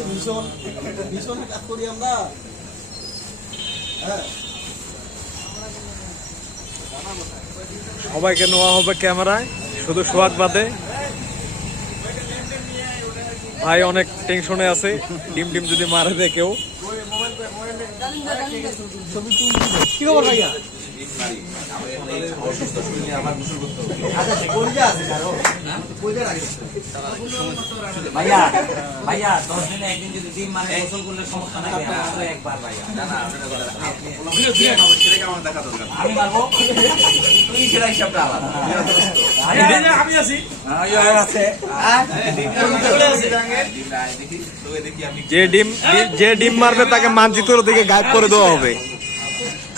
হচ্ছে ভীষণ। ভীষণ কাজ করি আমরা হ্যাঁ। সবাইকে নেওয়া হবে ক্যামেরায় শুধু সোহাগ বাদে। ভাই অনেক টেনশনে আছে ডিম ডিম যদি মারে দেয় কেউ। কি খবর ভাইয়া? ভাইয়া ভাইয়া দশ দিনে একদিন যদি ডিম মানে গোসল করলে সমস্যা নাই ভাইয়া। মাত্র একবার। আমি মারবো? তুই সেটা হিসাবটা আলাদা। আমি আছি। যে ডিম যে ডিম মারবে তাকে মানচিত্র থেকে গায়েব করে দেওয়া হবে।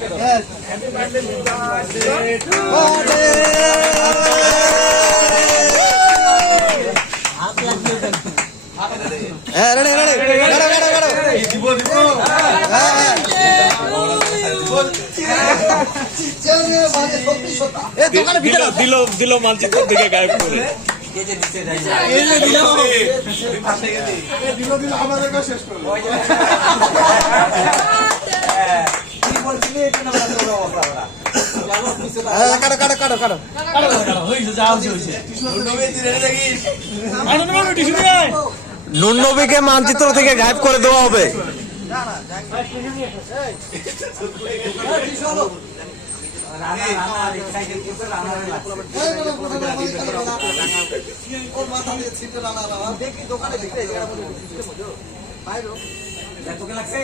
কেন মানুষ হ্যাপি বার্থডে হ্যাঁ রেডি দিব দিব দিল দিল মানচিত্র থেকে গায়েব করে কে যে দিতে যাই এই কাটো কাটো কাটো কাটো। নুন নবীকে মানচিত্র থেকে গায়েব করে দেওয়া হবে। দেখি দোকানে লাগছে?